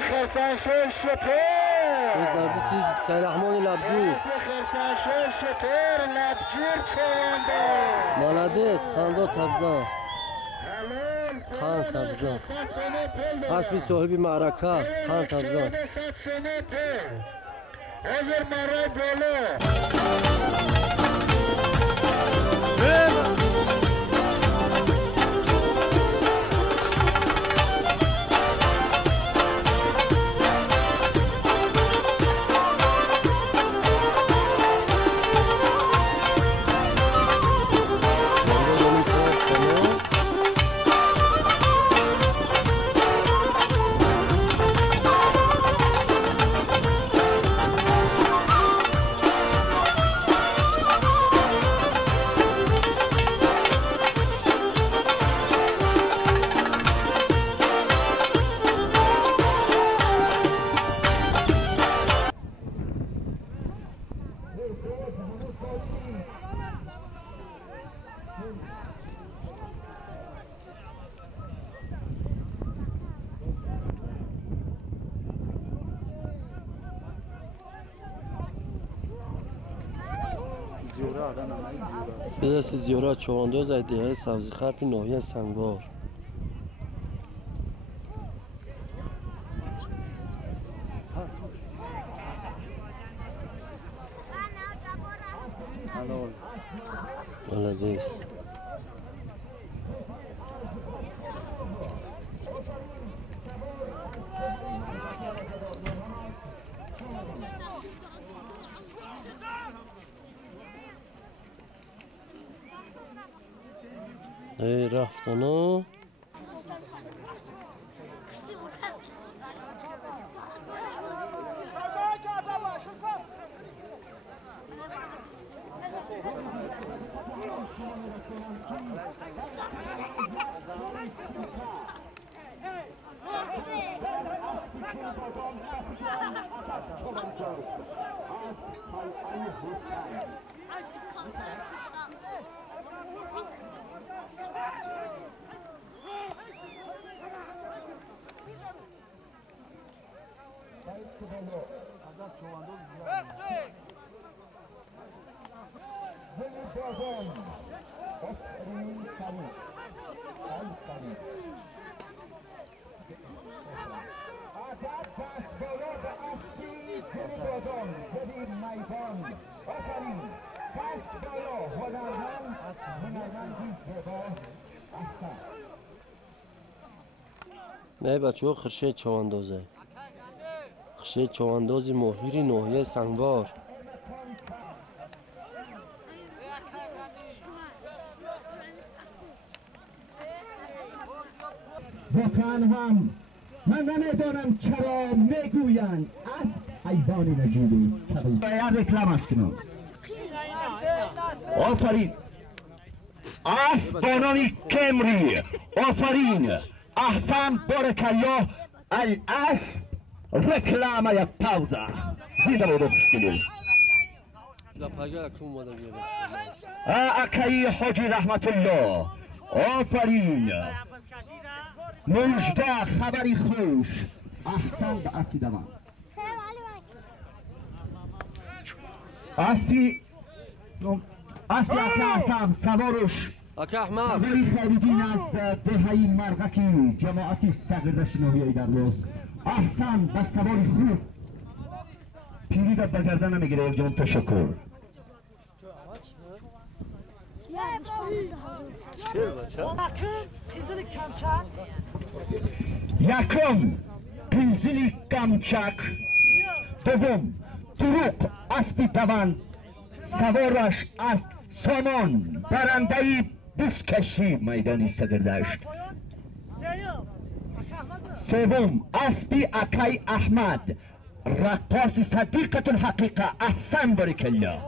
خرسانشو شپر دردی سیرحمان لبجور خرسانشو شپر لبجور چونده مالدیس خانده تبزان خان تبزان اسبی صاحبی معرکه خان تبزان ازر مرای بالا بدست زیارت چوانداز ایدهه سبزی خرف ناحیه سنگبار مالدیس ای رفتنا نه بچه ها خرشید چواندازه خرشید چواندازی ماهیری ناحیه سنگبار واقعا هم من نمیدانم چرا میگویند اسب حیوان نجیب است باید رکلامش کنم آفرین اسبانان کمری آفرین احسن بارک الله الاسب رکلامه پاوزه زیده بودو خوشگلی اکایی حاجی رحمت الله آفرین مجده خبری خوش احسن به اسبی دوان اسبی اکا سوارش اکا احمد خبری خریدین از دههی مرغکی جماعتی سقیردش ناحیه در روز احسن به سواری خوب پیری را بگردن نمیگیره یک جان تشکر یکم قنزلی کمچک دوم دروق اسبی دوان سوارش از سامان برندهی بوسکشی میدانی سگردشت سوم اسبی اکای احمد رقاص صدیقت الحقیقه احسن بارک الله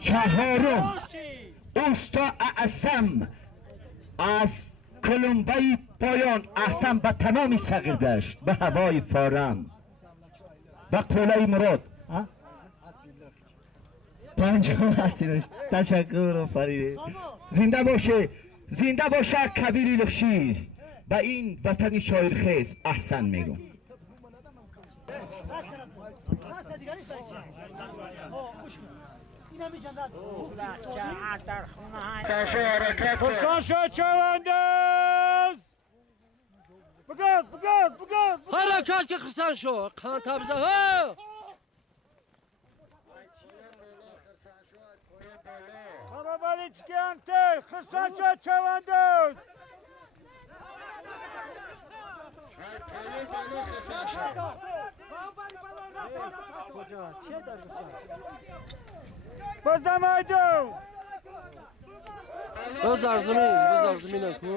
چهارم اوستا اعظم از کلمبای پایان احسن به تمامی سگردشت به هوای فارم به قوله مراد پنجم هستینش تشکر فرید زنده باشه کبیری لخشیز به این وطن شاعر خیز احسن میگم ساشو حرکت کن. حسین شاه چوانداز بگرد حرکت که خرسان شو قان تبزه ها Karabalicki Ante, Kırsaça Çavandoz. Bazdamaydım. بزار زمین کو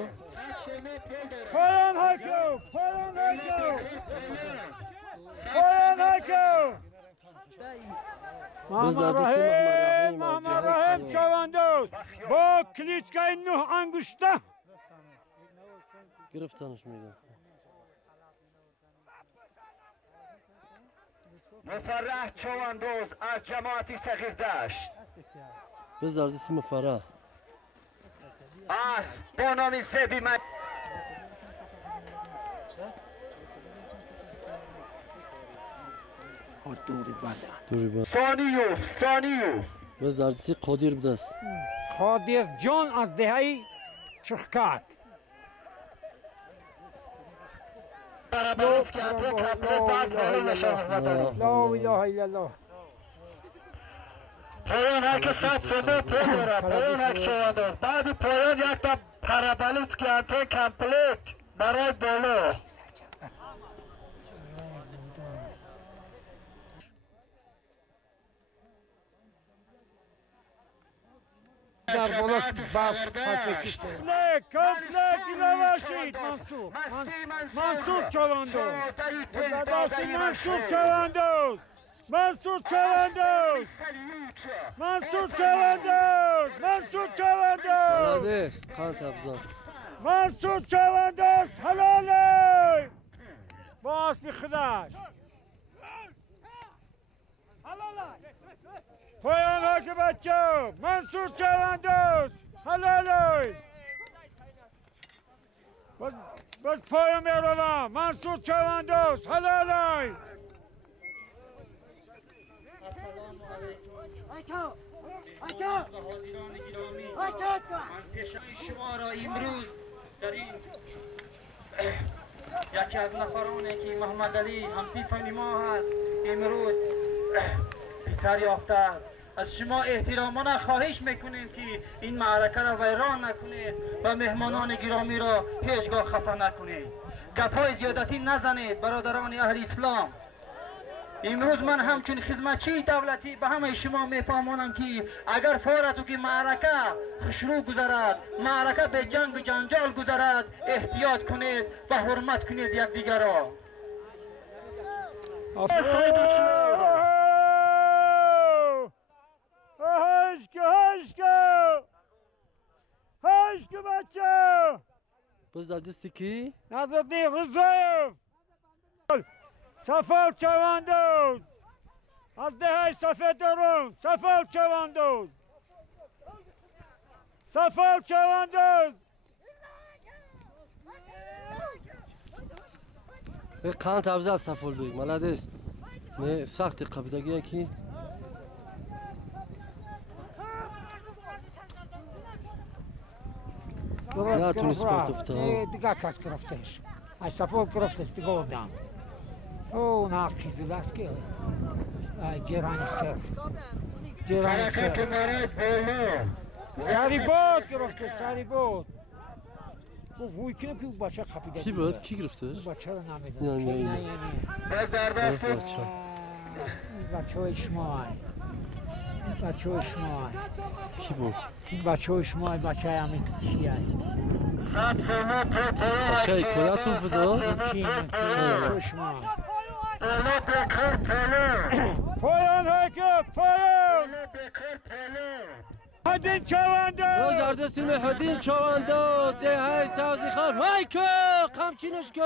Poyan Hakkı, Poyan Hakkı. Mahmud Rahim Çavandoz. Bu Kliçkay Nuh Anguş'ta. گرفتنش میگم مفرح چواندوز از جماعتی صغیر داشت بزار اسم فرح اسب با نام زبی من دوری با ثانیوف بزار سی قدیر بدست Kadir Can az dehayı çıkkat. برابروف کرده کپله بعد بالا نشان La ilahe illallah. پایان هک 100 سمه پول داره. پایان هک چواندوز. بعد پایان یک تا پرابالیتسکی انتن کمپلیت برای بالا. در بالاش باب پاکشید. Ne komplek ilavaşit Mansur. Mansur Çavandoz. Dadası Mansur Çavandoz. Mansur Çavandoz. Mansur Çavandoz. Mansur Çavandoz. بلدست قان تبزه Mansur Çavandoz. Helal. Bas bir xıdaş. Poyan Hakkı Bacı. Mansur Çavandoz. Helal. Bas poyan Merova. Mansur Çavandoz. Helal. شما را امروز در این یکی از نفرانی که محمد علی همصنف ما هست امروز پسر یافته است از شما احترامانه خواهش میکنیم که این معرکه را ویران نکنید و مهمانان گرامی را هیچگاه خفه نکنید گپ‌های زیادتی نزنید برادران اهل اسلام امروز من همچون خدمتچی دولتی به همه شما میفهمانم که اگر فارتو که معرکه خشرو گذرد معرکه به جنگ و جنجال گذرد احتیاط کنید و حرمت کنید یکدیگر را هشکو بچه بزار دستی کی؟ نظرالدین رضایف Safal Çavandoz. Az dehey Safedorun. Safal Çavandoz. Safal Çavandoz. قان تبزه سفول دوی ملدست نه سخت قبیدگی کی نه تونست گرفته دیگه کس گرفتش. از Safal گرفتش دیگه اردم. او ناقصی بس که جیرانی سر. جیرانی حرکت سر. برای بالا. سری بود گرفته سری بود. گفت وی کنه که بچه خپیده. کی بود؟ کی گرفتش؟ بچه رو نمیدونم. نه. باز در دست بچه بچه های شما بچه های شما کی بود؟ بچه های شما بچه های همین چیه 100 سمه پایان بچه های کویا تو بوده؟ کی بچه های شما بالا بکر پایان. پایان هکه پایان بالا بکر پایان. هدین چوانده بزار دستی محدین چواندو ده های سازی خان های که قمچینش که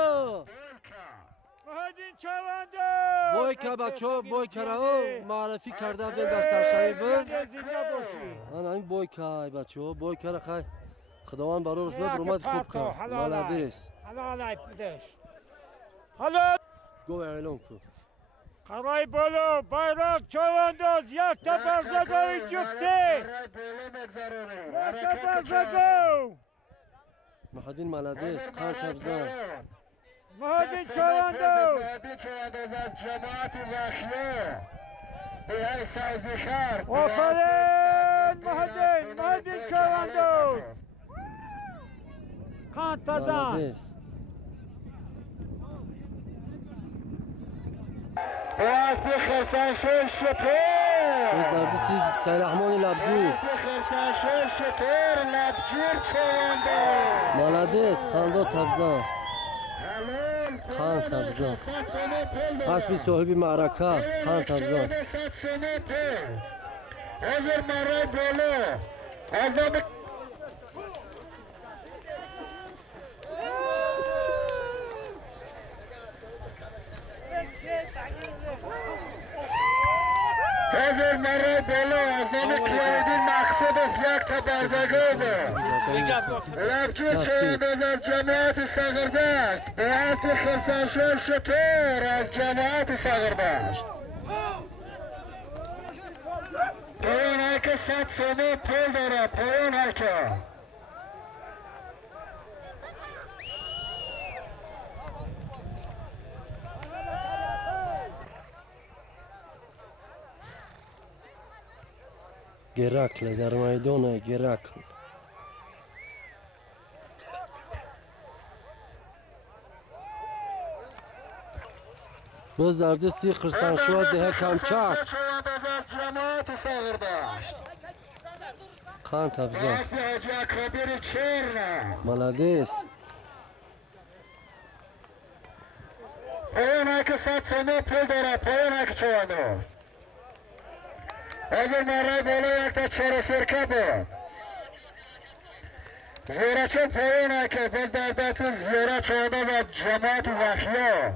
هدین چوانده بای که بچه ها بای که را معرفی کرده بودن دست سرشایی بود آن این بای که های بچه ها بای که را خیلی خداوند براش ببرمد خوب کرد ملدست حالا بدش حالا گوه اعلام کن قرای بالا bayrak چوانداز یک تا برزگاهی جفته برای بالا مگذرونه یک تا برزگاه محدین ملدیس قان تبزان مهدی چوانداز مهدی چوانداز از جماعت وحیه به سازی خرد آفرین مهدی چوانداز قان تزان ملدیس باز به خرسانشوی شپر دردی سیرحمان لبجور باز به خرسانشوی شپر لبجور چوانداز ملدیس قاندو تبزان خان تبزان اسبی صاحبی معرکه خان تبزان حضر مرای بالا عظام حضر مرای بالا عظام قیادی مقصود یک تا برزگاه بود لبجور چوانداز از جماعت سغردشت به حسب خرسانشوی شپر از جماعت سغردشت پایان هایکه 100 سومه پول داره پایان هایکه گرکل در میدان گرکل باز در دستی خرسانشوی ده کمچک چوانداز از جماعت سغردشت خان تبزان اسب حاجی اکابر چرنه ملدیس پایان هایکه 100 سومه پول داره پایان هایکه چوانداز حضر مرای بالا یک تا چهار سرکه بود زیرچه پایان هایکه باز در دست زیره چوانداز از جماعت وحیه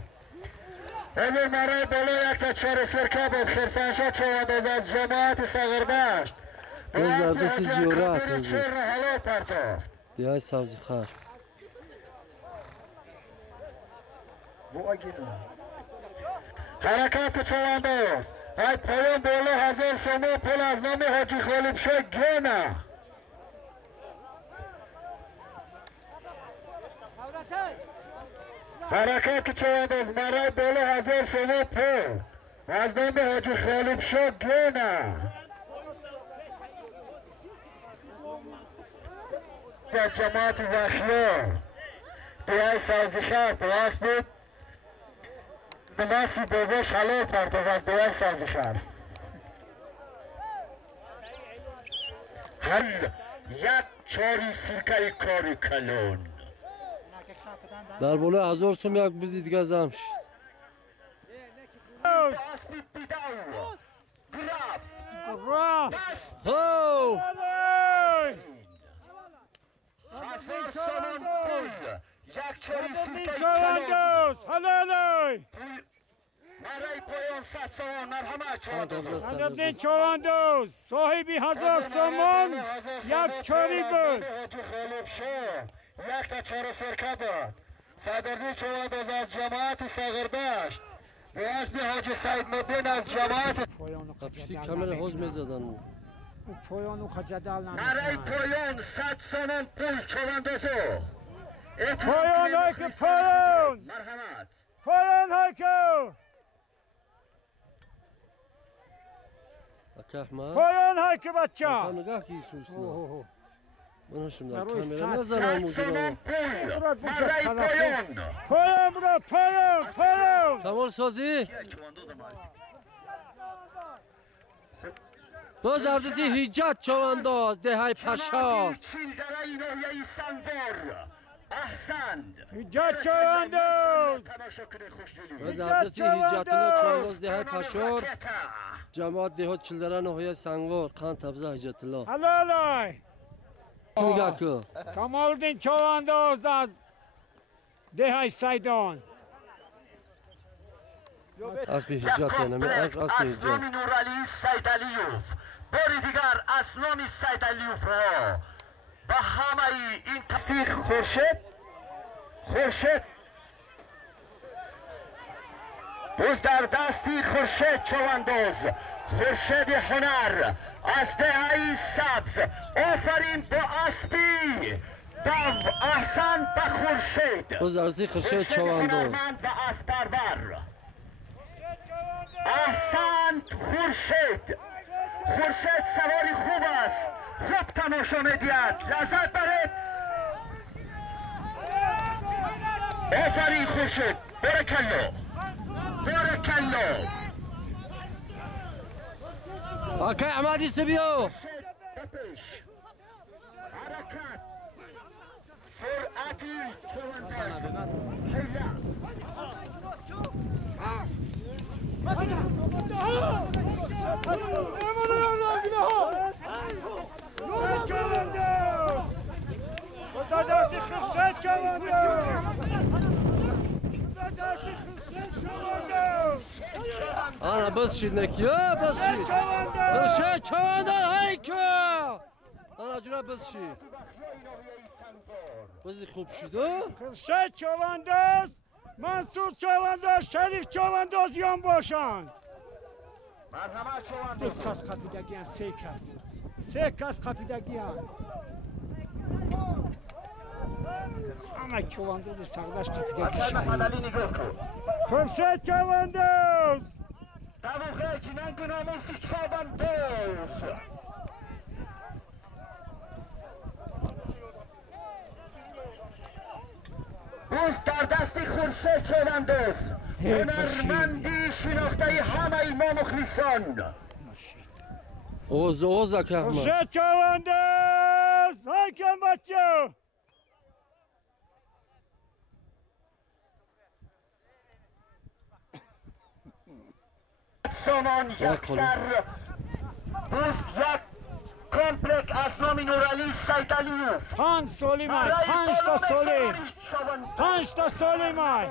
حضر مرای بالا یک تا چهار سرکه بود خرسانشوی چوانداز از جماعت سغردشت باز در دستی زیورت حاجی چرنه حالا پرتافت دیهای سبزی خر حرکت چوانداز های پایان بالا 1000 سومه پول از نام حاجی خالب شاه گنه حرکت چوانداز مرای بالا 1000 سومه پول از نام حاجی خالب شاه گنه در جماعت وحیه بیای سازی خرد باز بود نماسی باباش حلال پرتاب از دوای سازی خرد هل یک چاری سرکه کاری کلون در بالا 1000 سوم یک بیزی دیگه زمش اسبی بیداو گراف را هو 1000 سومن پول یک چاری سرکه کلون چوانداز حلالای مرای پایان 100 سومن مرحمت خان چوانداز تبزان حلالدین چوانداز صاحبی 1000 سومان یک چاری بود حاجی خالب شاه یک تا چهار سرکه بود صدرنی چوانداز از جماعت سغردشت و اسب حاجی سعید مبین از جماعت پایانو پسی خجدل کامل نمی حوز میزدن او پایانو خجدل مرای نمی پایان 100 سومن پول چواندازو پایان های که پایان مرحمت پایان های که اکه احمد پایان های که بچه کام نگاه کی سوسنا اوه. من هشم در روی کامera صد- نزنم 100 مدیرو سومن پول برات بزرگ مرای طرفه. پایان پایان برا پایان کمال سازی باز در دستی هیجت چوانداز دهای پشا چیل در این ناحیه سنوار احسند اینجا چوانداز تماشا کنه خوشدلی باز در دستی هیجتنا چوانداز دهای پشور جماعت دهات چلدران نهوی سنگوار خان تبزه هیجت الله حلالای نگاه که کمالدین چوانداز از دهای سیدان اسب هیجت نمی اسب هیجت اسنام نورالی سیدالیوف باری دیگر اسنام سیدالیوف را به همه این سیخ خورشید روز در دستی خورشید چواندوز، خورشید هنر از دهه سبز. آفرین به اسبی دو، احسن به خورشید. روز در دستی خورشید چواندوز، هنرمند و اسب پرور. احسن خورشید. خورشید سواری خوب است، خوب تماشا میدید، لذت برید. آفرین خورشید، بارکالله بارکالله. اوکی احمدی سبیو. بپیش حرکت سرعتی Ana bas şid nekiya bas şid. Khurshid Chavandaz hayko. Ana jura bas şid. Bazi خوب شد. خورشید چوانداز، منصور چوانداز، شریف چوانداز یان باشند. مرحمت شما دو کس قپیدگی هست، سه کس قپیدگی هست. همه چوانداز سردش قپیدگی اکرم شد. محمد علی نگاه کن. خورشید چوانداز دوغه کنن گناموسی چوانداز. دوست در دستی خورشید چوانداز، هنرمندی شناخته همه ما مخلصان. Oğuz da kahma. خورشید چوانداز هایکن بچه. سامان یک سر دوست یک کمپلک اسنام نورالی سیدالیوف. 5 سلیمان، 5 تا سلیم، 5 تا سلیمان،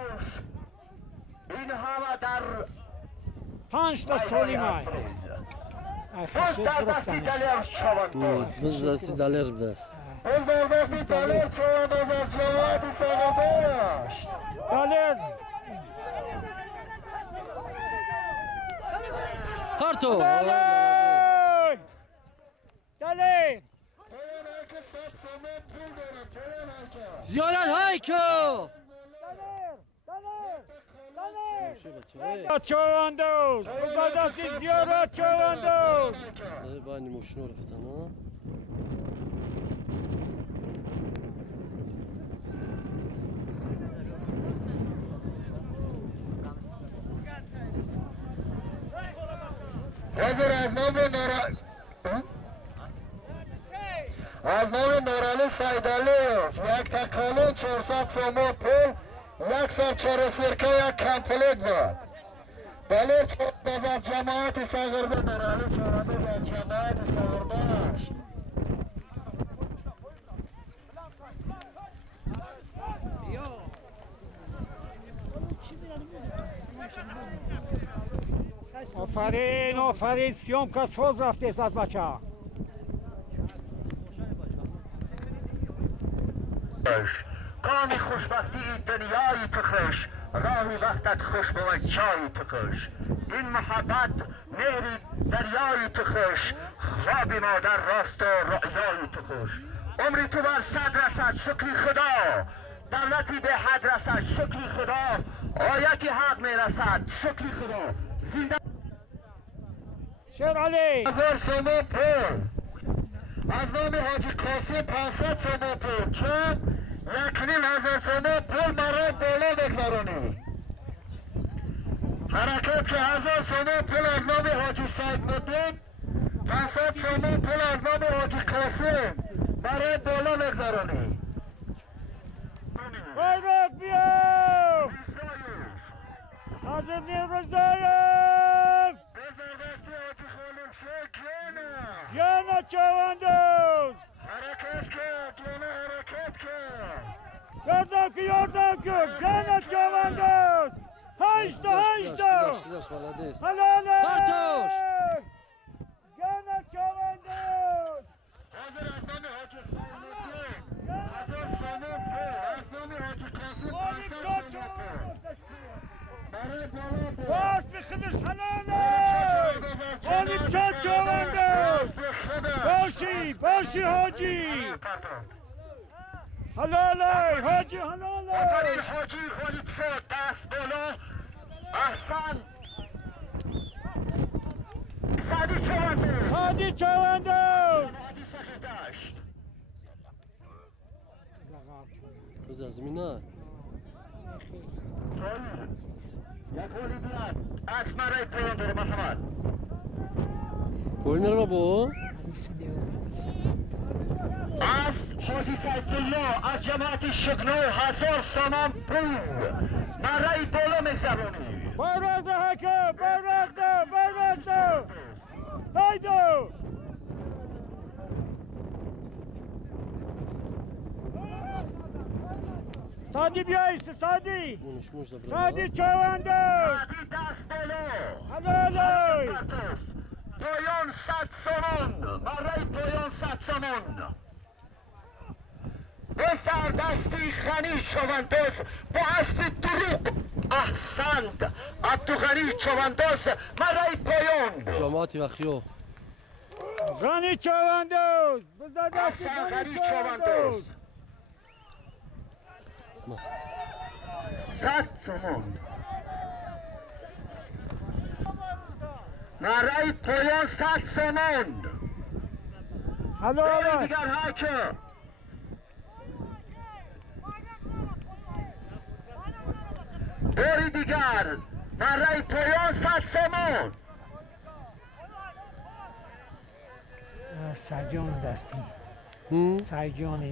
این همه در 5 تا سلیمان. دوست در دستی دلیر چوانداز. Biz dasti daler bdas. دوست در دستی دلیر چوانداز از جماعت ساغرداش. دلیر Karto. دلیر Ziyaret hayko. چوانداز بزرگدستی زیارت چوانداز. Bani moşunu raftan ha. حاضر از نام نورالی سیدالیوف یک تکالی 400 سومو پول، یک سر چهار سرکه، یک کمپلیت بود. دلیر چوانداز از جماعت ساغرده. نورالی چوانداز از جماعت ساغردهش. آفرین آفرین، سیام کس فوز رفته است از بچه. کامی خوشبختی دنیای تو خوش، راهی وقتت خوش بود جای تو خوش. این محبت مهری دریای تو خوش، خواب مادر راست و رؤیای تو خوش. عمری تو بر 100 رسد شکری خدا، دولتی به حد رسد شکری خدا، آیتی حق میرسد شکری خدا. زنده شیر علی 1000 سومو پول از نام حاجی قاسم، 500 سومو پول چون 1500 سومو پول مرا بالا بگذارانی. حرکت که 1000 سومو پول از نام حاجی سید مدین، 500 سومو پول از نام حاجی قاسم برای بالا بگذارانی. بایرک بیا حضرت رضایف بزرگستی حاجی خالم شیخ گیانا چوانداز. حرکت کرد، گیانا حرکت کرد. یاردن که گیانا چوانداز. 8 تا 8 تا حلاله Kartoş. گیانا چوانداز. حاضر از نام حاجی خالمسی 1000 سومو پول از نام حاجی قاسم 500 سومو پول برای بالا باشی حاجی حلاله حاجی حلاله آفرین حاجی خالی بساد دست بالا احسن سعدی چواندوز سعدی چواندوز سعدی سخیردشت بز از زمینه یک ولی بیاد از مرای پایان داره محمد پول نرم با از حاجی سیفالله از جماعت شگنو 1000 سامان پول مرای بالا مگذرانی بارک ده حکم بارک ده هایدو سعدی بیایست سعدی مونش موش دبرم سعدی چواندوز سعدی دست بالا حلاله پایان 100 سامان مرای پایان 100 سامان بسر دستی خنی چواندوز با اسب دروغ احسند عبدالغنی چواندوز مرای پایان جماعتی و خیو غنی چواندوز بزد دستی احسن غنی غنی چواندوز 100 سامان مرای پایان 100 سامان حلاله دیگر حکم باری دیگر مرای پایان 100 سامان سجان دستی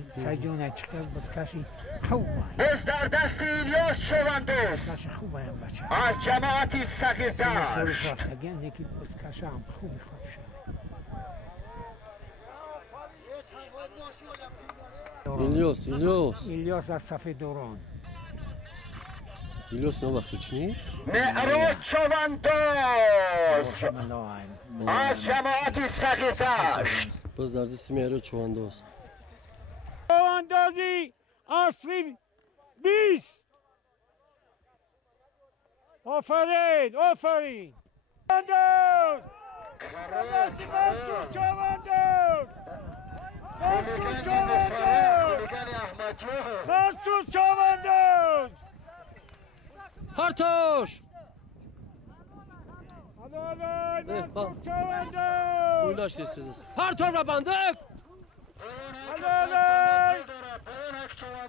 سجان چقدر بسکشی خوبه بز در دست ایلیاس چواندوز بسکش خوبه هم بچه از جماعتی صغیر سر دشت رفتگن یکی بسکش هم خوب شد ایلیاس ایلیاس از صفحه دوران ایلیاس نه وقت چنی معراج چواندوز از جماعتی صغیر دشت بز در دستی مهره چواندوز چواندازی اصری 20 آفرین چواندوز دستی منصور چواندوز منصور چواندوز هرتاش حلاله منصور پول چواندوز ناشتی استداز هرتاش را بندک حلاله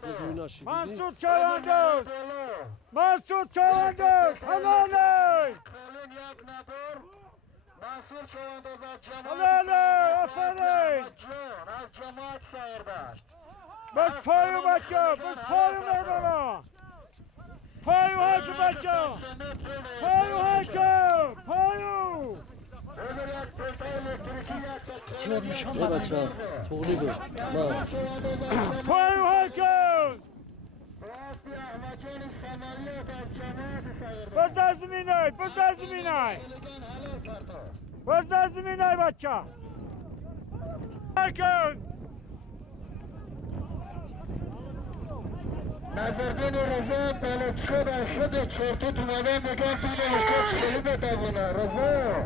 بز روی ناشی منصور چواندوز حلاله منصور چواندوز از حلاله آفرین از جماعت صغیر دشت بس پایو بچه بس پایو مردانا پایو حکم بچه پایو ای بچه توقلی گو ما پایو حکم بس دست مینای بچه حکم نظردین رضا بلوچکو در خود چرتوت اومده میگن تو نمشکو چلی بتابونه رضا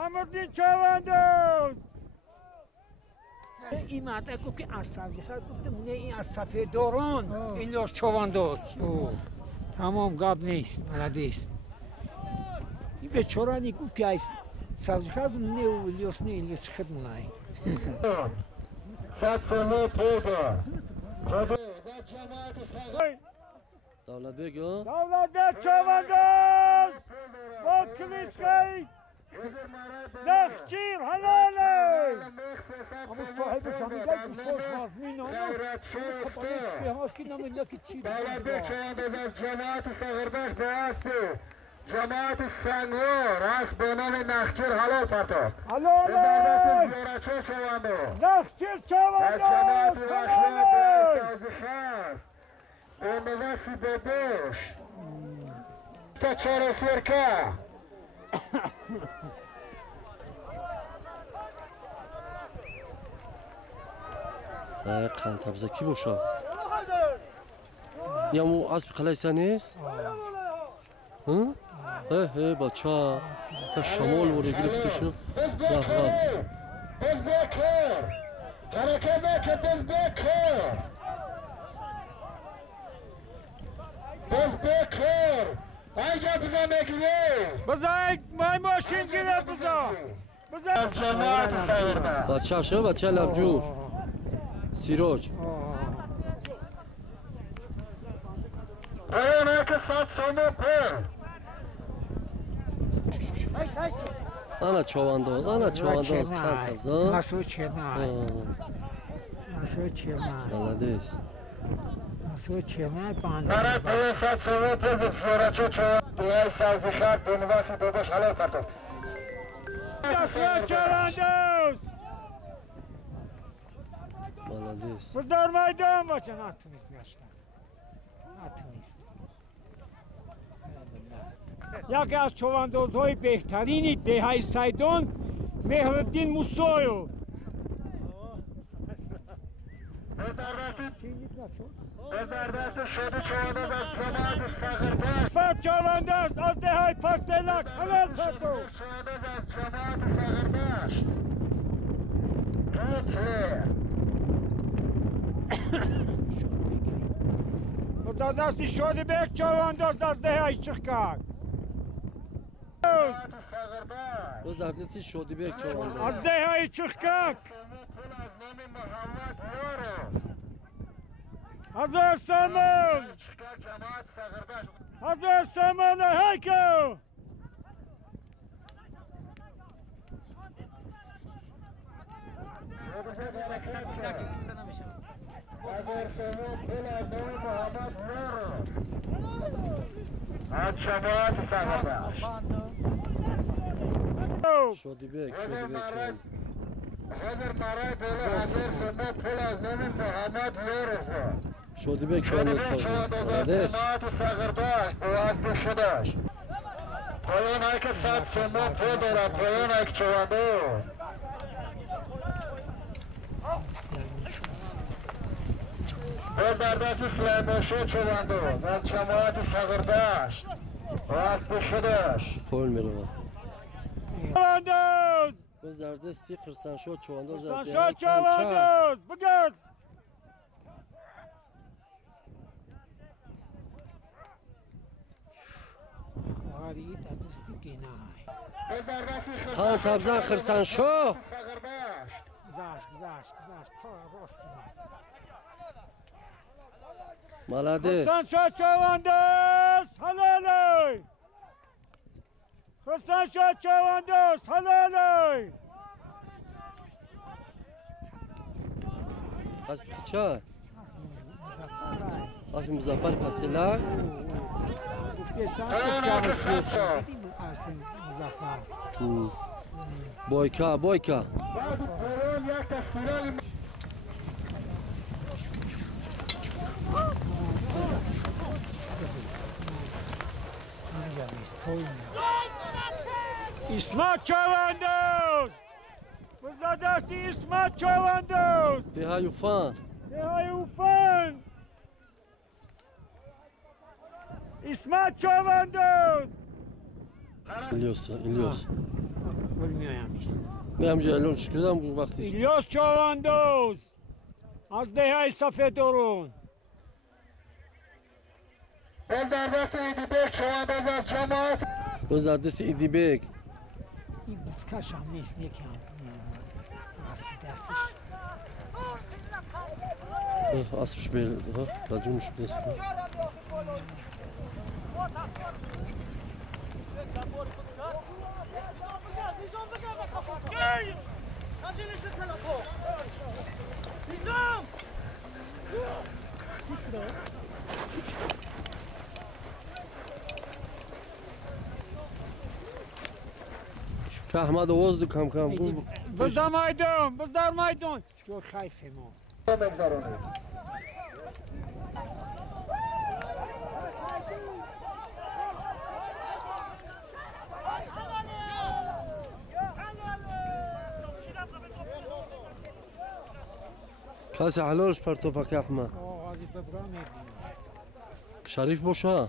امردین چواندوز این مرده گفت که از سبزیخت گفتم نه این از صفحه دوران این داشت چواندوز تمام قبل نیست ملدیست این بیچارانی گفت که از سبزیخت نه الیاس خدمونه 100 ساله پیدا دولت بگو دولت بیاد چواندوز با کلیسکی نخچیر حلاله اما صاحبش هم میگه که شوش مزمین دولت به چواندوز از جماعت صغیردشت به اسب جماعت سنگوار اسب به نام نخچیر حلال پرتاب حلاله زیارچه چواندوز نخچیر در جماعت چواندوز وخیه به سازخر به مدسی به دوش تا چار سرکه قند تبزکی باشا یا مو اسب قلیسه نیست؟ ها؟ بچه شمال رو گرفتشو دفعه باز بکر حرکت نکن باز بکر باز بکر اینجا بزن نگیره بزن مای ماشین گیره بزن از جماعت سوارده بچه شو بچه لبجور سیراج پایانه که 100 سومو پر انا چوانداز کن تفزا مسو چرنای بلدیست مسو چرنای باند برای پایان 100 سومو پر بسیاره چو چون دیگه سازی خرد بینواسی باباش حلال کردم مسو چراندوز بلدیست بز در میدان باشه نتونست گشتن نتونست یکی از چواندازهای بهترین دهه سیدون مهرالدین موسایو بزر دست شده چوانداز از جماعت سغرده فت چوانداز از دهه پستلک حلال کردو چوانداز از جماعت سغردشت هتلر در دستی شده به چوانداز از دهه چخکر باز در دستی شدی به یک چوانداز از دهه چخکر هزار سامان هزار سامان هیکو جماعت سغردشت شدی به یک چوانداز حضر مرای بله حضر سمو پل از نام محمد یارفا شدی به یک شده چوانداز به چوانداز از بلدیست جماعت سغردشت به واسب شدش پایان های که 100 سمو پل دارم پایان های که چوانداز باز در دست سلیماشو چوانداز از جماعت سغردشت به واسب شدش پول میروه چوانداز باز در دستی خرسان شد چوانداز از سانشا دهه کمچه چوانداز بگرد خواهری در دستی گنای باز در دست خان تبزن خرسان شو سغردشت گذشت تا راست بلدیست خرسانشا چوانداز حلالی خرسانشا چوانداز حلالی از چه؟ از مزفر پستلک گفته سانشا پایان های که 100 شد از مزفر بایکا بعد پایان یک تسیرالی اسمت چوانداز بزد دستی اسمت چوانداز به یوفان دهای اوفن اسمت چوانداز الیاس ولی میایمیست به همجا الان شکردم وقتی الیاس چوانداز از دهه سفیدارون باز در دست ایدی بیک چوانداز از جماعت باز در دست ایدی بیگ این بسکش هم نیست یکی هم راسی دستش اسبش بیل رجونش دست کن که احمد آواز دو کم بز در میدان شو خیف ما بگذارونید کسی حلالش پرتوفک احمد آغازی ببرا میبینی شریف باشه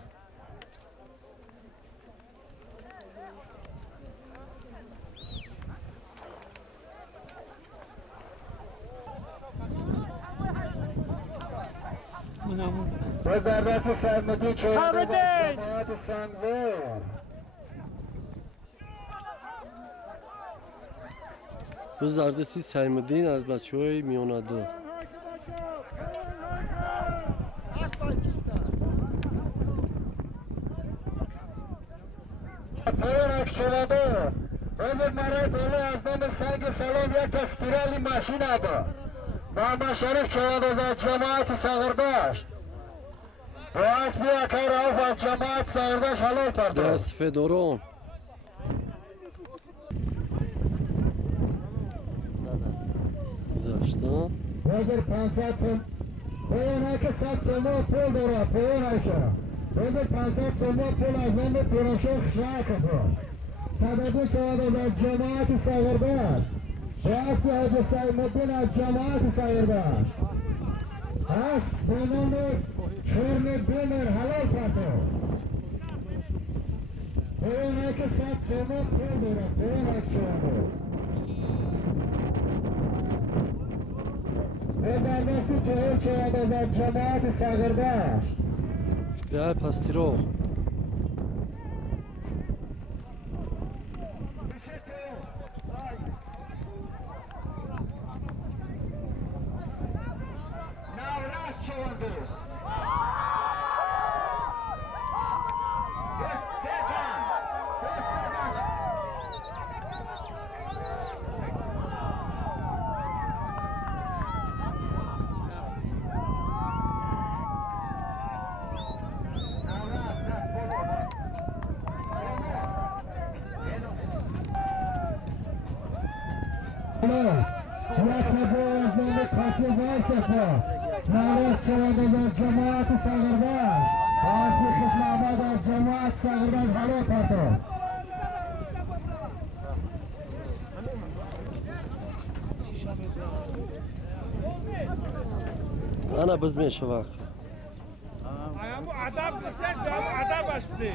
باز در دست سرمدی چهار جماعت سنگوار باز در دستی سیمدین از بچه های میانده پایان شده روز مرای بالا از نام سنگ سلام یک استرالی ماشین ادا محمد شریف چهار از جماعت سغردشت و اسبی اکر عوف از جماعت سغردشت حلال پرده دست فدورون زشتا روز 500 سم پایان که 100 سما پول داره پایان که روز 500 سما پول از نام پیراشخ شاک برد صدقه چهار از جماعت سغردشت رفت حاج سیدالدین از جماعت سغردشت هست به نام چرم بیمر حلال پرده پایان که 100 سما پول داره پایان شما به دردستی که چهار از جماعت سغردشت بیا پستی رو جماعت سغردشت آسمی خشم‌آباد از جماعت سغردشت حلال پرده انا بزمین شواک bu adam kızlar adam açtı.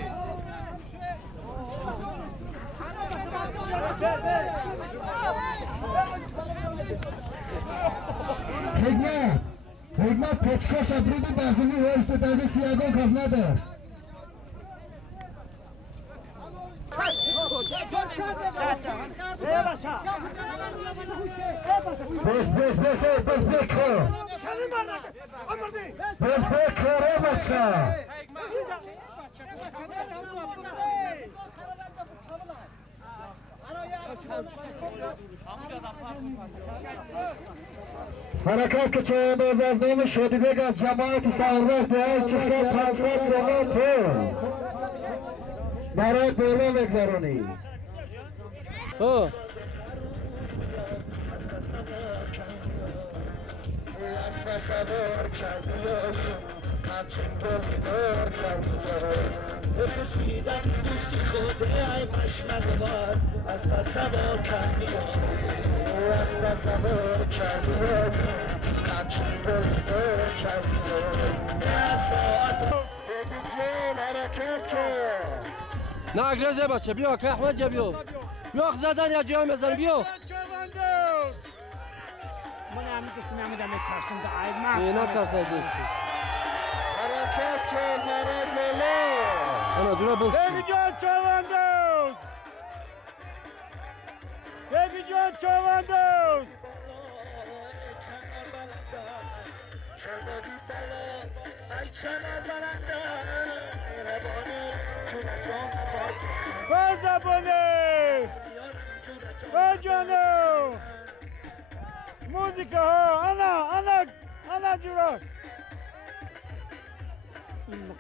Hikmet Peçka şabridi basını hoştu tabi siyagon kaznadır. Bes bekho. Bes bekho bacha. حرکت که چه انداز از نام شدیبگ از جماعت سغردشت به هر چشکر 500 زمان پول برای بالا بگذارونی رسیدم دوستی خوده ای مشمقوار از پس سوار کردی از پس سوار کردی همچین بزدار کردی نه ساعت ببیجون حرکت کن نه اگرزه بچه بیا که احمد جا بیا بیا زدن یا جای مزن بیا من همین دستم همین دمه ترسم ده ای نه ترسه دستی حرکت کن مرد لیلا انا جونه بز Baby John Chavandos! Baby John Chavandos! Bazabone! Bajano! Música ha! Ana Jurak!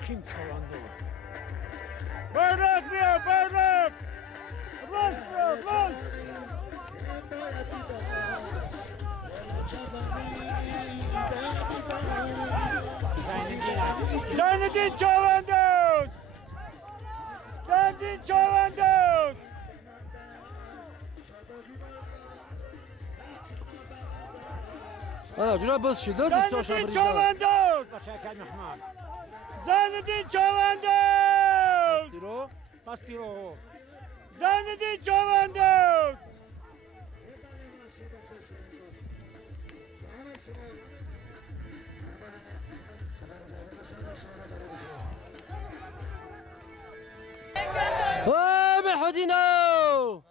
Kim Chavandos? Bayrak bia, bayrak! Rus bro, Rus! Zaynedin Chavandos! Zaynedin Chavandos! انا جونه بز شده دستا Zaynedin شبری Chavandos! Başakal Mehmet. زندین چواندوز تیرو پس تیرو زندین چواندوز محدینو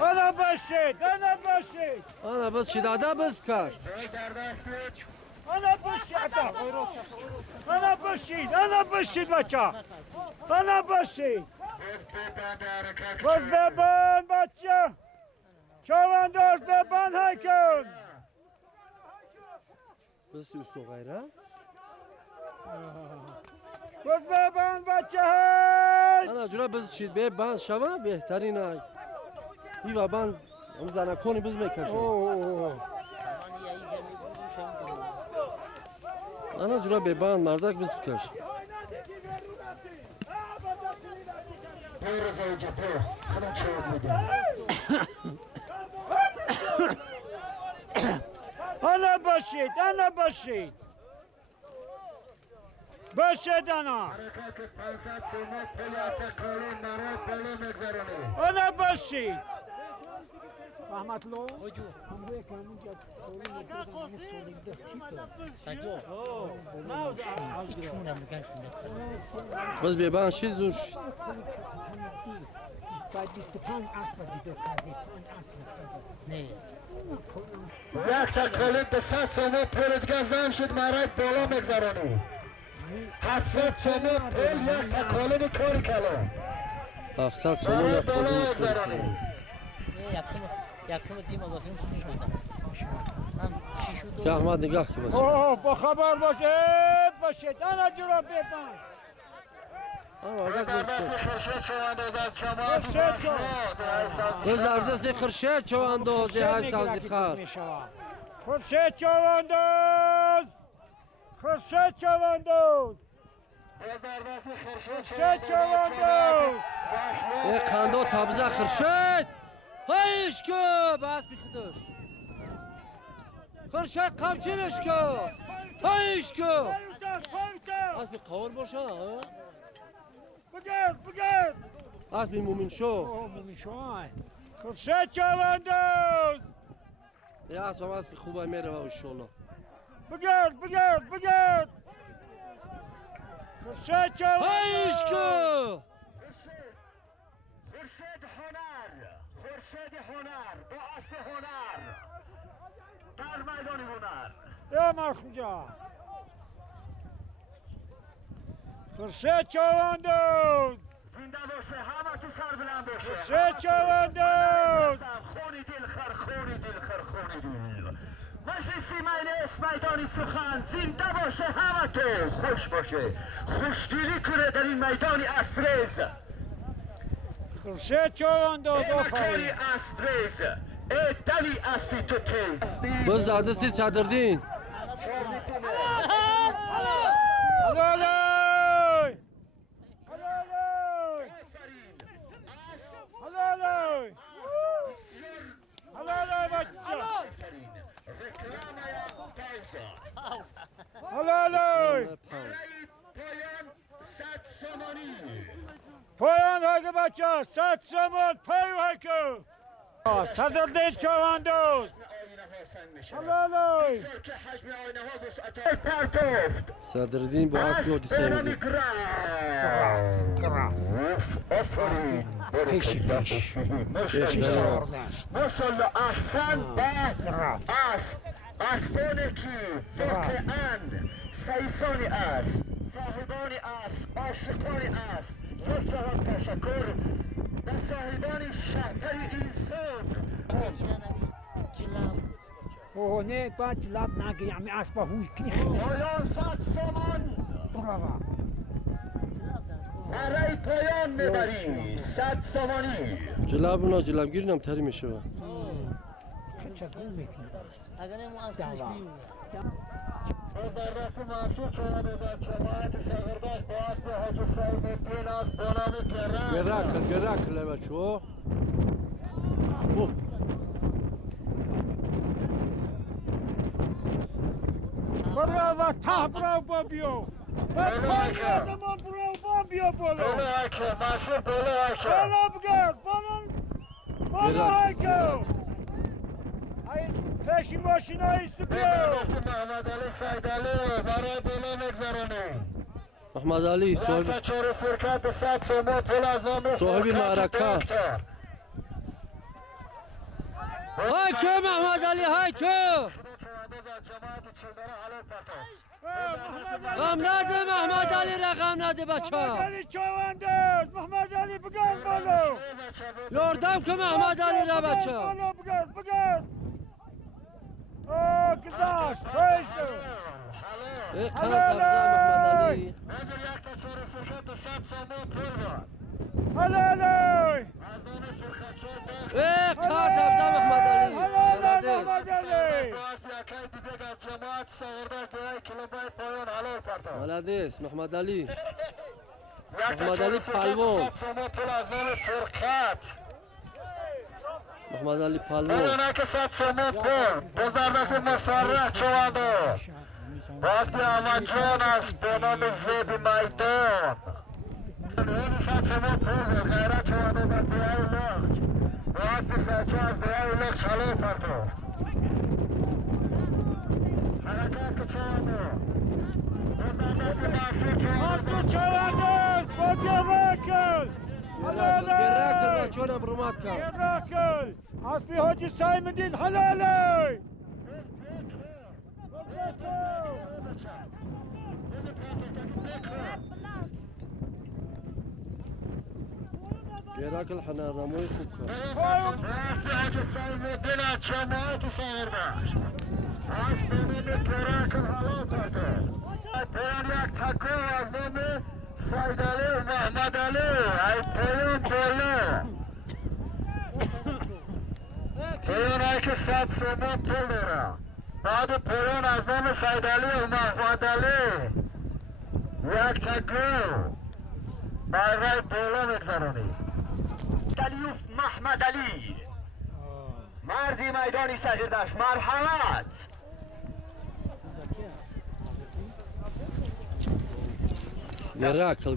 انا باشید انا باشید انا بس شداده بس بکش انا باشید انا باشید بچه انا باشید باز ببند بچه چوانداز ببند هایکن بس اوستو غیره باز ببند بچه های انا جورا بس چید به بند شوه بهترین ای ایوا بند هم زنکونی بز میکشه انا جورا به بند مردک بز بکش انا باشید انا باشید باشید انا انا باشید رحمت الله همه کامون که سوری میکنم سوری بس به بند شید زور شید باید 25 اسب دیگه کردی 5 اسب نه یک تا کلید به 100 سومو پول دیگه زن شد مرای بالا مگذرانی 700 سومو پول یک تا کلید کاری کلو 700 سومو مرای یک بالا کلید مگذرانی یکم دیم آدافیم سوش میدم هم شیشو دو که احمد نگاه که بس اوه با خبر باشید باشید انا جورا ببند مردک بز بکش خرشه چوانداز از چمات بز در دست خرشه چوانداز های سبزی خر خرشه چوانداز خرشه چوانداز خرشه چوانداز یک خنده تبزه خرشه هایش که بس بیخدش خرشه قمچینش که هایش که از بی قول باشه بگرد بگرد از بی مومین شو مومین شو خرشه چوانداز یه اصلا از بی خوبه میره و انشالله بگرد بگرد بگرد خرشه چوانداز هایش که خورشید هنر با اصل هنر در میدان هنر یا مرخوجا خرشه چوانداز زنده باشه همه تو سر بلند باشه خرشه چوانداز خونی دل خر خونی دل خر خونی دل مجلسی میدانی سخن زنده باشه همه تو خوش باشه خوشدلی کنه در این میدان اسپریز خرشه چوانداز مکانی اسپریز ای دلی اسپی تو تیز بز در دستی صدردین حلالای حلالای حلالای بچه حلالای پایان های بچه 100 سومون پای که صدردین چوانداز حلالای صدردین با اسبی و دیسه پیشی پیش ماشالله احسن به اسبانی که واقعا سیسانی است صاحبانی است عاشقانی است یک جواب تشکر به صاحبانی شهر انسان اوه نه باید لب نگی همی اسبا هوی کنی پایان 100 سومن بروا برای پایان میبری 100 سومنی جلب اونا جلبگیری نم تری میشه بچه گل میکنه اگر نمو از توش بیونه بزرگرس منصور چوان از جماعت ساغرداش باز به حاج سعید الدین از بنام گراکل بچه برو و ته برو با بیو و پای آدمان برو با بیو بولو بله حکم منصور بله حکم بالا بگرد بالا حکم پیشی ماشین هایست بیو بزرگرس محمد علی سید علی برای بله نگذرانی محمد علی رفت چور فرکت به 100 سومو پول از نام صاحب معرکه دکتر حکم محمد علی حکم غم نده محمد علی رقم نده بچه محمد علی چوانداز محمد علی بگرد بالو یاردم که محمد علی را بچه بالو بگرد آه گذاشت خوشتو ای قنات افزا محمد علی هلالی ای قنات افزا محمد علی هلالی محمد علی ولدیس محمد علی محمد علی پلوان محمد علی پلوان بدونه که 100 سومو پول بزرگرس مفرح چوانداش باز بی احمد جان است به نام زیب میدان نیز 100 سومو پول غیرت چوانداز از بیای لخت باز بی سچه از بیای لخت چلو پرتو حرکت که چوانداز بزرگرس منصور چوانداز با گراکل گراکل بچه برمات کن گراکل اسبی حاجی سعید الدین هلالی گراکل حنا رموی خوب کن حاج سعید الدین از جماعت ساغرداش از بنام گراکل حلال کرده پیام یک تکو از نام سید علی و محمد علی ای پیام بله پیام های که 100 سومو پول داره بعد پیام از نام سید علی و محمد علی یک تکو برای بالا میگذرانی دلیوف محمد علی مردی میدانی ساغرداش مرحمت گراکل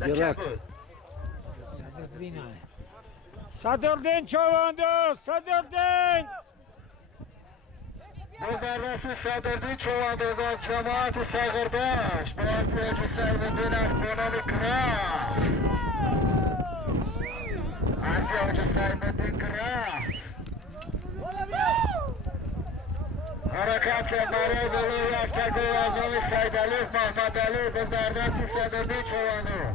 صدرالدین چوانداز صدرالدین بزرگرس صدرالدین چوانداز از جماعت ساغرداش باز بی حاج سعید الدین از بنام کراه از بی حاج سعید الدین کراه حرکت کرد برای بلو یک تکو از نام سید علی محمد علی بزرگرس صدرالدین چوانداز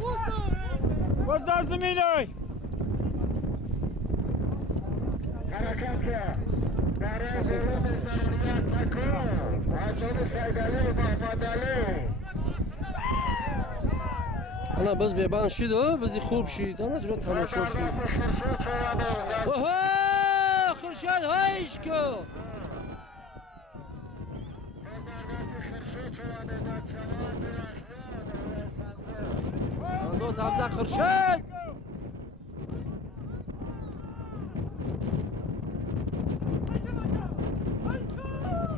بزرگ زمینای حرکت کرد برای بلو یک تکو از نام سید علی محمد علی انا بس بیبان شید بزی خوب شید انا جلو تماشا شید اوه خرشید هایش که دو تبزه خرشید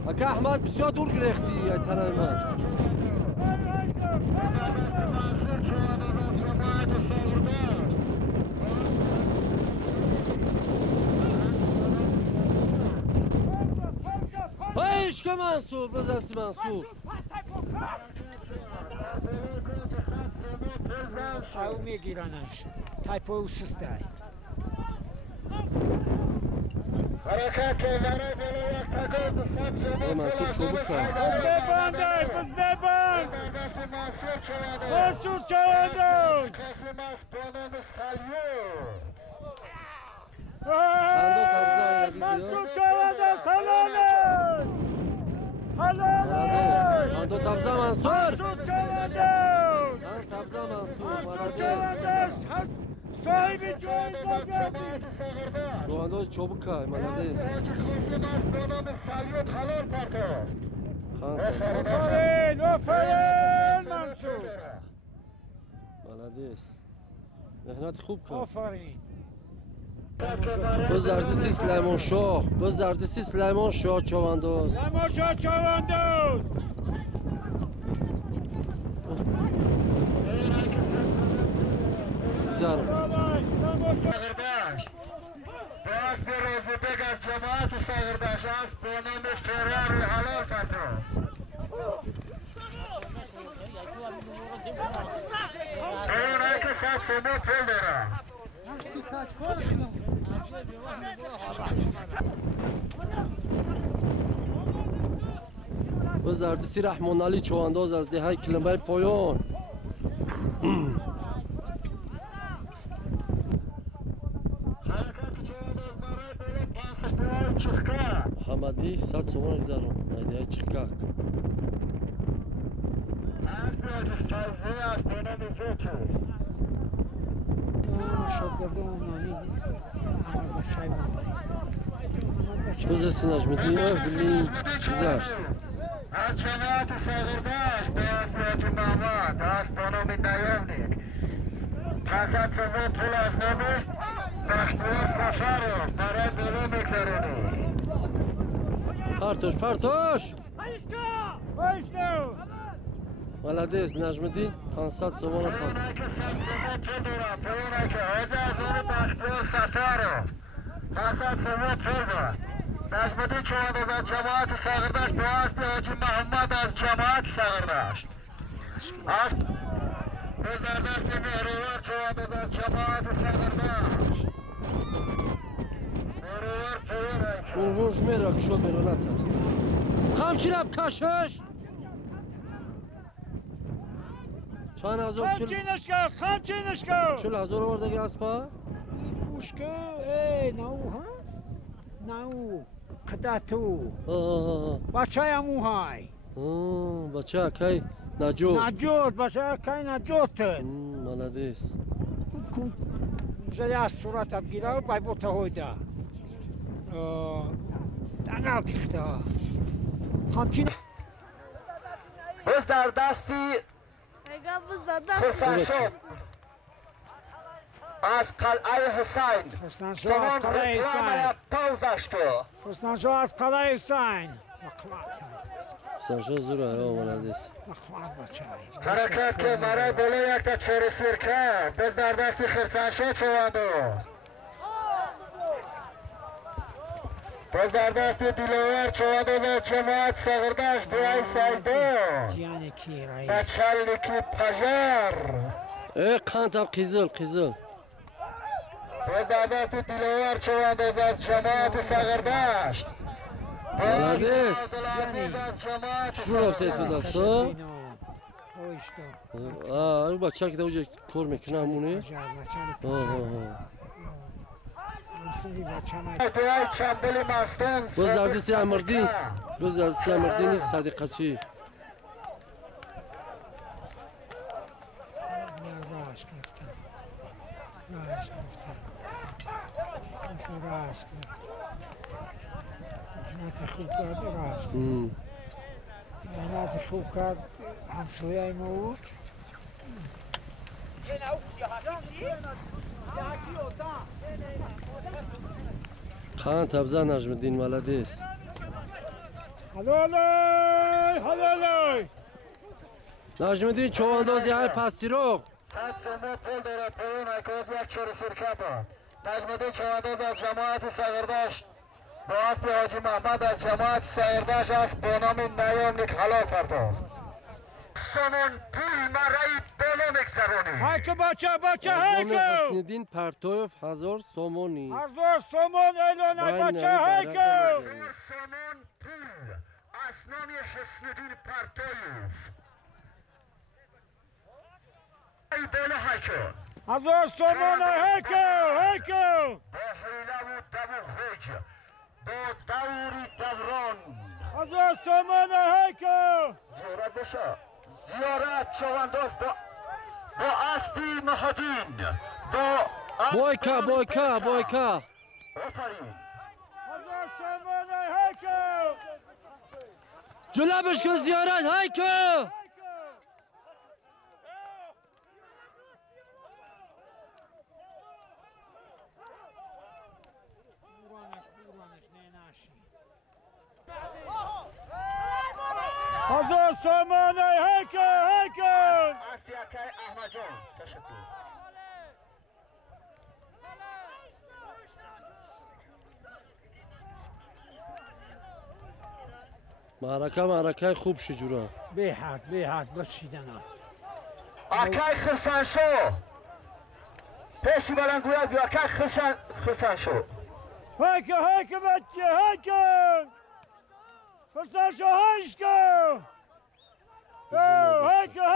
اکا احمد بسیار دور گرفتی ای تنه من هایش که منصور بزرسی منصور او میگیرنش تایپ او سسته حرکت که برای بلو یک تکو به 100 سومو منصور چوبو کن ببندش بز ببند بزرگرس منصور چوانداز منصور چوانداز کسی از بنام سلیون منصور چوانداز هلالی دو تبزه منصور منصور چوانداز تبزه منصور منصور چوانداز صاحب جایزه گردی چوانداز چابک های ملدیس آفرین آفرین منصور ملدیس مهنت خوب کن آفرین باز دردستی سلیمان شاه باز دردستی سلیمان شاه چوانداز سلیمان شاه چوانداز زارم ساغردشت باز به روزبگ از جماعت ساغردشت است با نام فرار حلال فردا اونایی که سب سمو پل دارن باز دردستی رحمان علی چوانداز از دهه کلمبه پایان محمدی 100 سومن گذارم نایده چکک از بیاجز پایزه از بینم ویچو بزرسی نجمدی بلین گذاشت از جماعت ساغردشت باز بیاجی محمد از بانام نیامنی پس از سومن پول از نامی بختیار سفر رو برای دلو میگذارونی پرتوش پرتوش ملدیس نجمدین 500 سومن پرتوش اونایی که 100 سومن پول دارن اونایی که از نام بختیار سفر رو پس از سومن پول دارن نجمدین چوانداز از جماعت ساغردشت باز بیاجی محمد از جماعت ساغردشت از بزردست مهرور چوانداز از جماعت ساغردشت مهرور پویر اون روش میره که شد میره نترس قمچی رب کشش چند هزار خمچینش کن خمچینش کن 40,000 آوردگی اسپا پوشکه ای نو هست نو قدتو بچه امو های بچه کی نجوت نجوت بچه کی نجوت ملدیس بجای از صورت بگیره بای بوته هایده دنگل کشته همچین بز در دستی خرسان شد از قلعه حسین سمان رکلام پوزش که خرسان شو از قلعه حسین سنشا زوره ها ملدیس حرکت که مرای بله یک تا چور سرکه بز در دستی خرسان شد چوانداز بز در دستی دیلوار چوانداز از جماعت ساغردشت بیای سایده بچل نکی پجر ای قنتم قیزل بز در دستی دیلوار چوانداز از جماعت ساغردشت ملدیس شروع افته سودستا این بچه که دوجه کار میکنه همونه بیای چنبلی مستن باز دردستی امردین باز دردستی امردین نیست صدیقه چی خوب کرد راست مهنت خوب کرد همسایه ما بود خان تبزه نجمدین ملدیس حلالای نجمدین چواندازی های پستی رو 100 سومه پول داره پایون اکاز یک چور سرکه با نجمدین چوانداز از جماعت ساغردشت با اسب حاجی محمد از جماعت ساغردشت است با نام نیام نیک حلال پرداخت سمون پول مرای بالا میگذرونی هایکه بچه هایکه حسندین پرتوف 1000 سومونی 1000 سومون اعلانه بچه هایکه 1000 سومون پول از نام حسندین پرتوف ای بالا هایکه 1000 سومون هایکه با حیله و دو خوج با دوری دوران 1000 سومون هایکه زیارت بشه زیارت چوانداز با اسبی مهدین با بایکا بایکا بایکا آفرین. هزار سامان هیکل جلبش کن زیارت هایکا هزار سامان هیکل اصلی اکای احمد جان تشکر. معرکه خوب شد جورا. به حد بس شیدن اکای خرسانشو پیشی بلنگویا بیا اکای خرسانشو هیکل بچه هیکل خرسان شو هشکل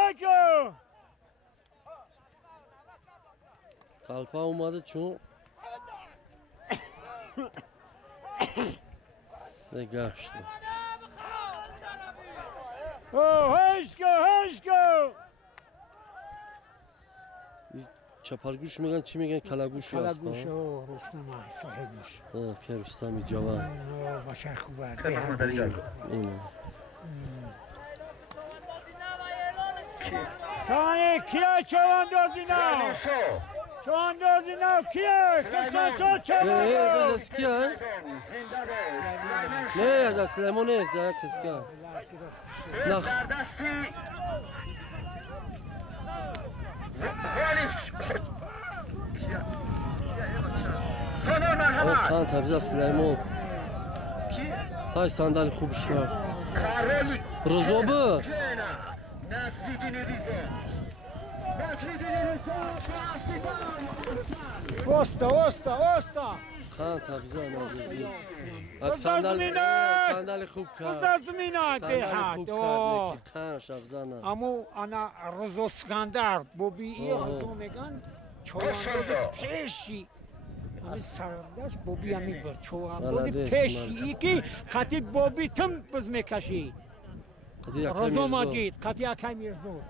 هیکل طلپا اومده چون نگشت هشکل چپرگوش میگن چی میگن کلاگوش هست کلاگوش و رستم صاحبش که رستمی جوان باشه خوبه اینه کانی کیه چواندازی نه چواندازی نه کیه خرسان شو چوانداز بزرگ کیه؟ نه از سلیمان نیست کسی که سردستی سانا مرحبا خان تبزه سلیمان های صندلی خوبش کرد رزوبه وستا خان تبزه نازدی زمینه. صندلی خوب کرد وستا زمینه صندلی به خوب حد کرد خانش افزانه امو انا رزو اسکندر بوبی ای رزو میگن چوانداز پیشی همین سردش بوبی همین بود چوانداز پیشی ای که قطی بوبی تم بز میکشی رزو ماجید قطی اکای میرزو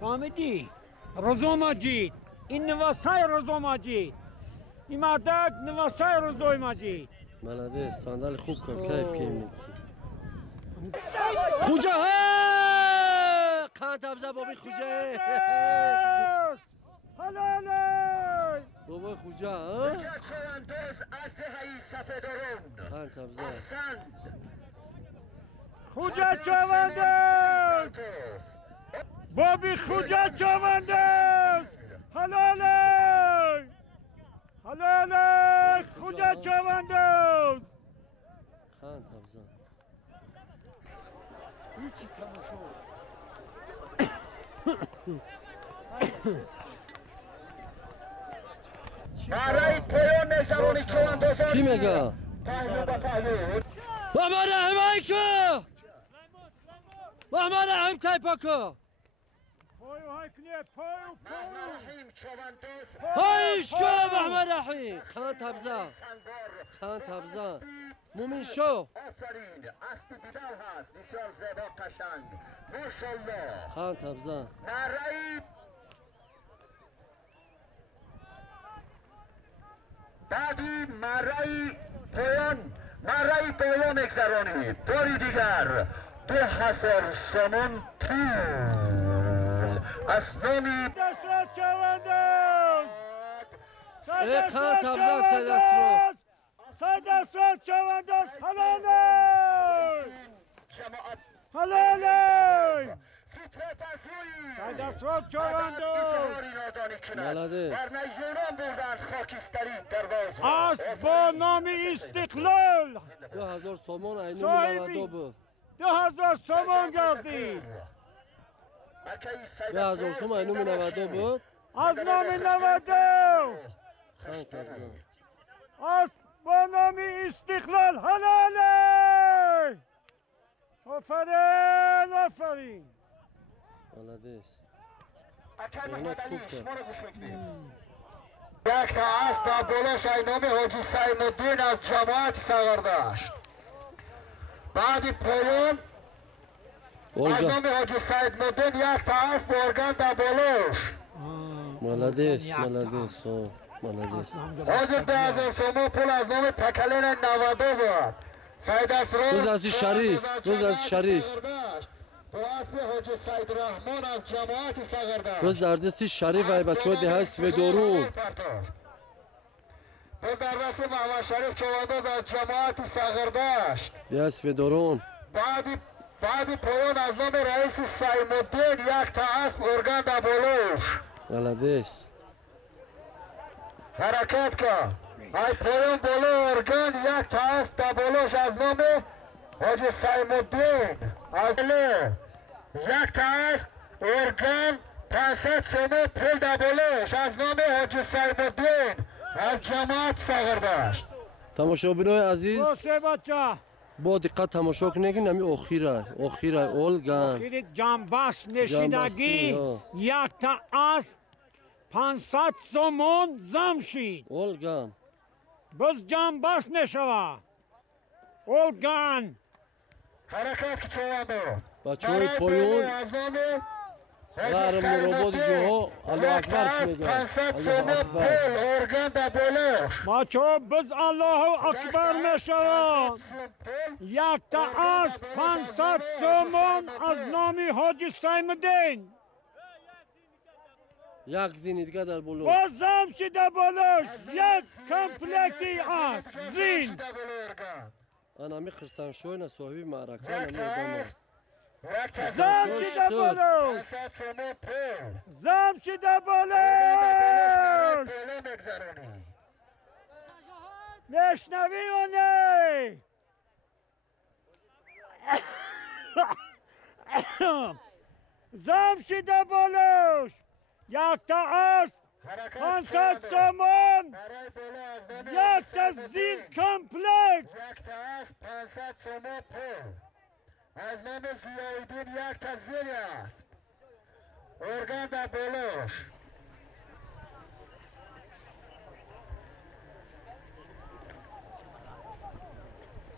فهمیدی رزو ماجید این نواسای رزو ماجید این مردک نواسای رزوی ماجید بلده صندلی خوب کرد کیف که میکی خوجه خان تبزه بابی خوجه حلاله بابا خوجه چوانداز از دهی سفیدارون خان تبزه خوجه چوانداز بابی خوجه چوانداز حلاله خوجه چوانداز خان تبزه برای پایان نظرانی چواندازان کی میگه؟ پهلو با پهلو محمد رحیم هایکو محمد رحیم تایپاکو پایو هایکنیه پایو رحیم چوانداز هایشکو محمد رحیم خان تبزه خان تبزه مومین شو آفرین اسب بیدار هست بسیار زیبا قشنگ ماشاءالله خان تبزه برای بعدی مرای پایان اگذرانی باری دیگر 2000 سامان پول از نامی دسترس چوانداز خان تبزه سیدسترو دسترس چوانداز حلاله جماعت فطرت از روی دسترس چوانداز بلده برنه یونان بردن خاکستری درواز است با نام استقلال 2000 سامان اینو صاحبی. 92 بود 2000 سامان گردید 2000 سامان اینو 92 بود از نام 92 خان تبزه است با نام استقلال حلاله آفرین بلده است اکای محمد علی شما رو گوش میکنیم یک تا است تا بلوش اینام حاجی سعیم الدین از جماعت سغردشت بعد پایان از نام حاجی سعید الدین یک تا است با ارگان در بلوش بلده است حاضر 10,000 سوم پول از نام تکلین 90 بود. سید اسرار روز از شریف تو اسم حاجی سید رحمان از جماعت ساغردشت. روز در دست شریف ای بچه‌ها ده سویدورون. روز در دست محمد شریف چوانداز از جماعت ساغردشت. ده سویدورون. بعد پایان از نام رئیس سیم الدین یک تا اسب ارگان در بلوش. بلدیس. حرکت کن. ای پایان بلو ارگان یک تا اسب در بلوش از نام حاجی سیم الدین. از بلو یک تا اسب ارگان 500 سوم پول در بلوش از نام حاجی سیم الدین از جماعت ساغردشت. تماشابینای عزیز باشه بچه با دقت تماشا کنید که نمی اخیره اولگان آخیر جنبست نشیدگی یک تا اسب 500 سومون زمشید اولگان بس جنبست نشوه اولگان حرکت که چوانداز بچه های پایون غرم مرابط جوها الله اکبر شمیگه 500 سوم پول ارگان در بلوش. بچه بس الله اکبر نشوه یک تا اسب 500 سومون از نامی حاجی سیم الدین یک زین دیگه در بلو باز زمشید بلوش یک کمپلکتی اسب زین انا خرسان شوی نه صاحبی معرکه نمی زمشید بلوش زمشید بلوش نشنوی و نه زمشید بلوش یک تا اسب 500 سومون یک تا زین کمپلکت یک تا اسب 500 سوم پول از نام ضیاءالدین یک تا زین اسب ارگان در بلوش.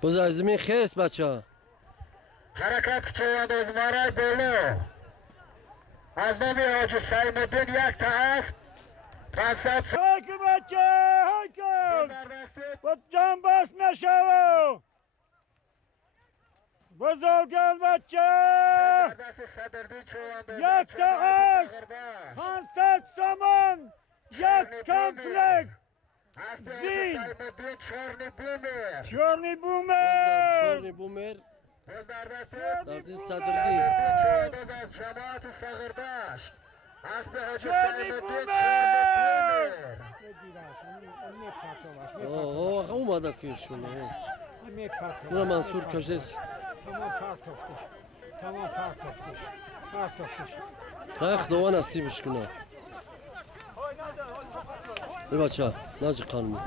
باز از زمین خیست بچه حرکت چوانداز مارای بلو از نام حاجی سیم الدین یک تا اسب 500 سوم حاکم بچه حاکم با جنبست نشو بزرگان بچه یک تا اسب 500 سومن یک کمپلکت زین چورنی بومر در دست صدردین از جماعت ساغردشت اسب حاجی سیم الدین چورنی آه اومده کیرشونه اونا منصور کشیز تمام پرتفتش اخ دوان استیبش کنه ای بچه ناجی قانونی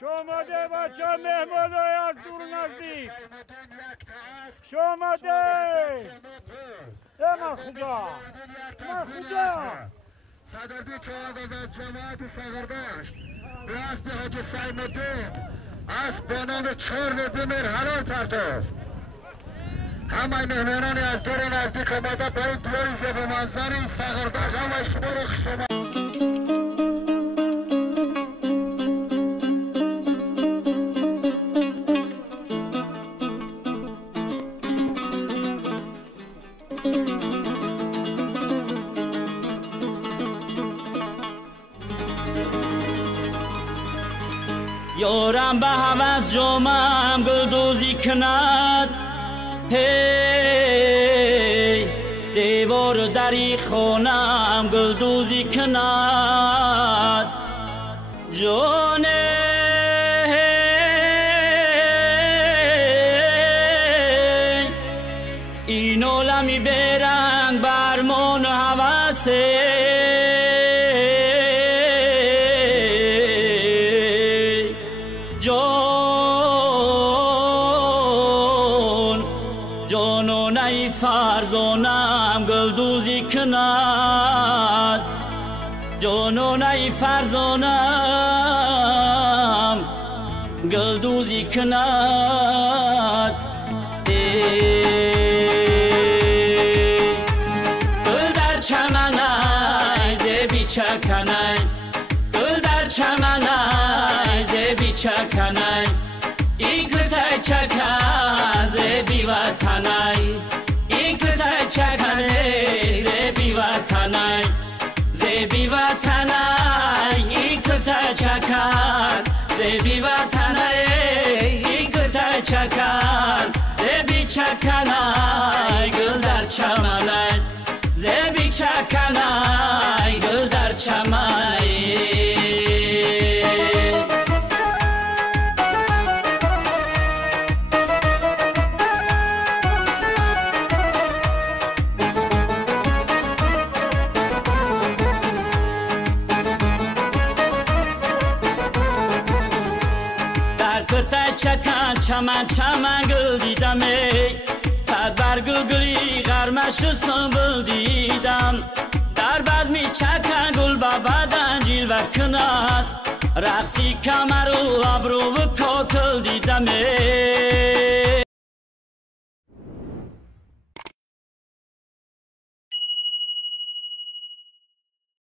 شماده بچه مهمان های از دور نزدیک شماده من خدا صدردی چوانداز از جماعت ساغردشت به اسب حاجی سیم الدین اسب با نام چورنی بومر حلال پرتافت. همه مهمانانی از دور نزدیک آمده با این دیاری زیب و منظر این ساغردشت همه شما رو شما یارم به هوس جامم گلدوزی کند هی دیوار دری خانم گلدوزی کند جان این عالمی برند برمان هوسه جانانه فرزانم گلدوزی کند جانانه فرزانم گلدوزی کند چکنای گل در چمنای زبی چکنای این کتای چکن زبی وطنای این کتای چکن زبی وطنای زبی وطنای این کتای چکن زبی وطنای این کتای چکن زبی چکنای گل در چمنای زبی چکنای گل در چمنای در کرتای چکن چمن چمن گل دیدم فد برگل گلی غرمش سنبل دیدم در بزمی چکن گل بابدن جلوه کند رقصی کمر و ابرو و کوکل دیدم